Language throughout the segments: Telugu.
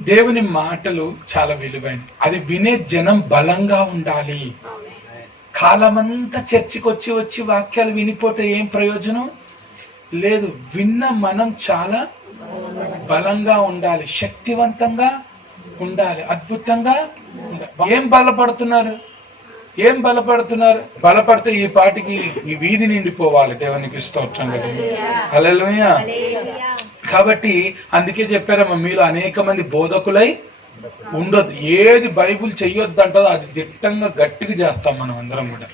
దేవుని మాటలు చాలా విలువైనవి. అది వినే జనం బలంగా ఉండాలి. కాలమంతా చర్చికి వచ్చి వచ్చి వాక్యాలు వినిపోతే ఏం ప్రయోజనం? లేదు విన్న మనం చాలా బలంగా ఉండాలి శక్తివంతంగా ఉండాలి అద్భుతంగా ఏం బలపడుతున్నారు? ఏం బలపడుతున్నారు? బలపడితే ఈ పాటికి ఈ వీధి నిండిపోవాలి దేవునికి స్తోత్రం కదా. హల్లెలూయా. కాబట్టి అందుకే చెప్పారమ్మా మీరు అనేక మంది బోధకులై ఉండదు ఏది బైబుల్ చెయ్యొద్దు అంటదో అది దిట్టంగా గట్టిగా చేస్తాం మనం అందరం కూడా.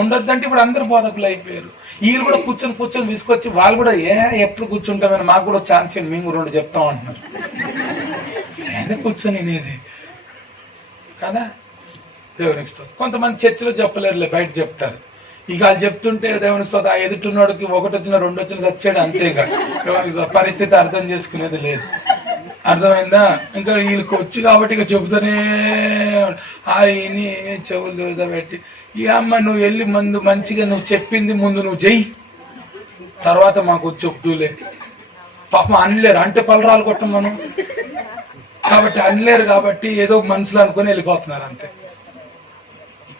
ఉండొద్దు అంటే ఇప్పుడు అందరు బోధకులు అయిపోయారు. వీళ్ళు కూడా కూర్చొని కూర్చొని తీసుకొచ్చి వాళ్ళు కూడా ఏ ఎప్పుడు కూర్చుంటామని మాకు కూడా ఛాన్స్ ఇవ్వండి, మేము రెండు చెప్తాం అంటున్నారు. ఏదో కూర్చొని అనేది కదా? దేవునికి కొంతమంది చర్చిలో చెప్పలేరులే బయట చెప్తారు. ఇక వాళ్ళు చెప్తుంటే దేవుని స్తోత్రం ఆ ఎదుటిన్నోడికి ఒకటి వచ్చిన రెండు వచ్చిన చచ్చాడు అంతే ఇక పరిస్థితి అర్థం చేసుకునేది లేదు. అర్థమైందా? ఇంకా వీళ్ళకి వచ్చి కాబట్టి ఇక చెబుతూనే ఆయన్ని చెవులు దొరిదా పెట్టి ఈ అమ్మ నువ్వు వెళ్ళి ముందు మంచిగా నువ్వు చెప్పింది ముందు నువ్వు చెయ్యి. తర్వాత మాకు చెప్తూలే పాపం అనలేరు అంటే పలరాలు కొట్టం మనం. కాబట్టి అనలేరు కాబట్టి ఏదో మనుషులు అనుకుని వెళ్ళిపోతున్నారు అంతే.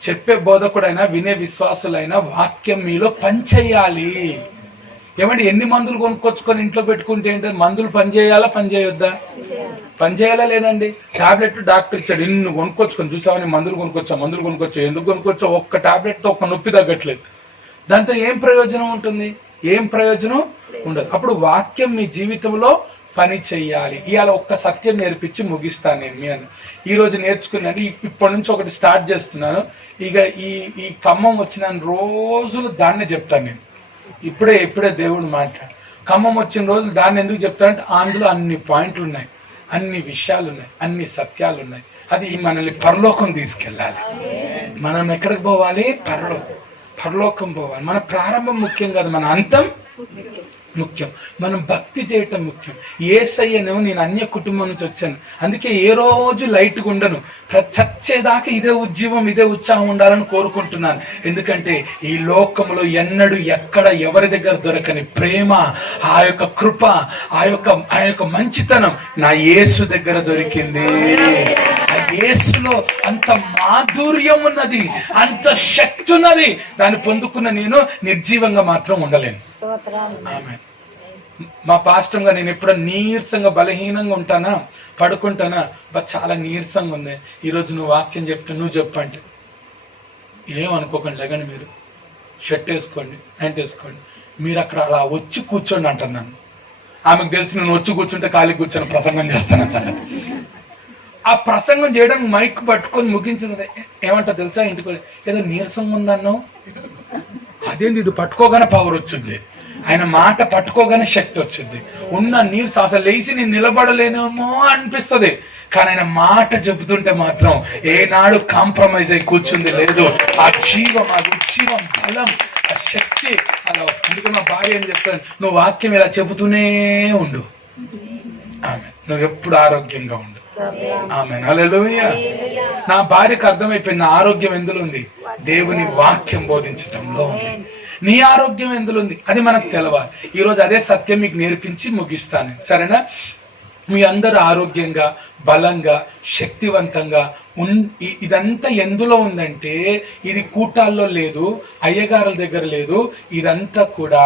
చెప్పే బోధకుడైనా వినే విశ్వాసులైనా వాక్యం మీలో పనిచేయాలి. ఏమంటే ఎన్ని మందులు కొనుక్కొచ్చుకొని ఇంట్లో పెట్టుకుంటే ఏంటంటే మందులు పనిచేయాలా పనిచేయొద్దా? పని లేదండి? టాబ్లెట్ డాక్టర్ ఇచ్చాడు ఇన్ని కొనుక్కొచ్చుకొని చూసావని మందులు కొనుక్కొచ్చా మందులు కొనుక్కొచ్చా ఎందుకు కొనుక్కొచ్చా? ఒక్క టాబ్లెట్తో ఒక ఒక్క నొప్పి తగ్గట్లేదు. దాంతో ఏం ప్రయోజనం ఉంటుంది? ఏం ప్రయోజనం ఉండదు. అప్పుడు వాక్యం మీ జీవితంలో పని చెయ్యాలి. ఇవాళ ఒక్క సత్యం నేర్పించి ముగిస్తాను నేను మీ అన్న ఈ రోజు నేర్చుకున్నాను. ఇప్పటి నుంచి ఒకటి స్టార్ట్ చేస్తున్నాను. ఇక ఈ ఈ ఖమ్మం వచ్చిన రోజులు దాన్నే చెప్తాను నేను. ఇప్పుడే ఇప్పుడే దేవుడు మాట్లాడు. ఖమ్మం వచ్చిన రోజులు దాన్ని ఎందుకు చెప్తానంటే అందులో అన్ని పాయింట్లు ఉన్నాయి. అన్ని విషయాలు ఉన్నాయి. అన్ని సత్యాలు ఉన్నాయి. అది మనల్ని పరలోకం తీసుకెళ్ళాలి. మనం ఎక్కడికి పోవాలి? పరలోకం. పరలోకం పోవాలి. మన ప్రారంభం ముఖ్యం కాదు. మన అంతం ముఖ్యం. మనం భక్తి చేయటం ముఖ్యం. ఏసయ్యను నేను అన్య కుటుంబం నుంచి వచ్చాను. అందుకే ఏ రోజు లైట్గా ఉండను చచ్చేదాకా ఇదే ఉద్యమం ఇదే ఉత్సాహం ఉండాలని కోరుకుంటున్నాను. ఎందుకంటే ఈ లోకంలో ఎన్నడూ ఎక్కడ ఎవరి దగ్గర దొరకని ప్రేమ ఆ యొక్క కృప ఆ యొక్క ఆ యొక్క మంచితనం నా యేసు దగ్గర దొరికింది. ఆ యేసులో అంత మాధుర్యం ఉన్నది అంత శక్తి ఉన్నది దాన్ని పొందుకున్న నేను నిర్జీవంగా మాత్రం ఉండలేను. మా పాస్టర్ నేను ఎప్పుడో నీరసంగా బలహీనంగా ఉంటానా? పడుకుంటానా? బా చాలా నీరసంగా ఉంది. ఈరోజు నువ్వు వాక్యం చెప్తే నువ్వు చెప్పంటే ఏమనుకోకండి లేకండి మీరు. షర్ట్ వేసుకోండి ప్యాంట్ వేసుకోండి. మీరు అక్కడ అలా వచ్చి కూర్చోండి అంటాను నన్ను. ఆమెకు తెలిసి నేను వచ్చి కూర్చుంటే ఖాళీ కూర్చొని ప్రసంగం చేస్తాను సంగతి. ఆ ప్రసంగం చేయడానికి మైక్ పట్టుకొని ముగించింది ఏమంటా తెలుసా? ఇంటికి ఏదో నీరసంగా ఉందన్నావు. అదేంది ఇది పట్టుకోగానే పవర్ వచ్చింది. ఆయన మాట పట్టుకోగానే శక్తి వచ్చింది. ఉన్న నీరు అసలు లేచి నేను నిలబడలేనేమో అనిపిస్తది. కానీ ఆయన మాట చెబుతుంటే మాత్రం ఏనాడు కాంప్రమైజ్ అయి కూర్చుంది లేదు. ఆ జీవం ఆ ఉజ్జీవం బలం ఆ శక్తి అలా వస్తుంది. అందుకే మా భార్య ఏం చెప్తాను? నువ్వు వాక్యం ఇలా చెబుతూనే ఉండు. ఆమె నువ్వు ఎప్పుడు ఆరోగ్యంగా ఉండు. ఆమె నా భార్యకు అర్థమైపోయింది నా ఆరోగ్యం ఎందులో ఉంది? దేవుని వాక్యం బోధించటంలో ఉంది. నీ ఆరోగ్యం ఎందులో ఉంది? అది మనకు తెలవాలి. ఈ రోజు అదే సత్యం మీకు నేర్పించి ముగిస్తాను. సరేనా? మీ అందరూ ఆరోగ్యంగా బలంగా శక్తివంతంగా ఉన్ ఇదంతా ఎందులో ఉందంటే ఇది కూటాల్లో లేదు అయ్యగారుల దగ్గర లేదు ఇదంతా కూడా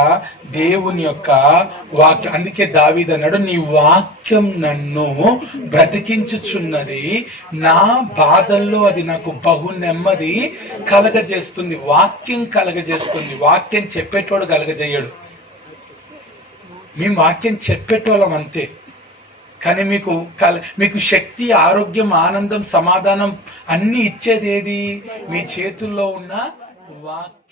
దేవుని యొక్క వాక్యం అందుకే దావీదన్నాడు నీ వాక్యం నన్ను బ్రతికించుచున్నది నా బాధల్లో అది నాకు బహు నెమ్మది కలగజేస్తుంది వాక్యం కలగజేస్తుంది వాక్యం చెప్పేటోడు కలగజేయడు. మేము వాక్యం చెప్పేటోళ్ళం అంతే. కానీ మీకు కల మీకు శక్తి ఆరోగ్యం ఆనందం సమాధానం అన్ని ఇచ్చేది ఏది మీ చేతుల్లో ఉన్న వాక్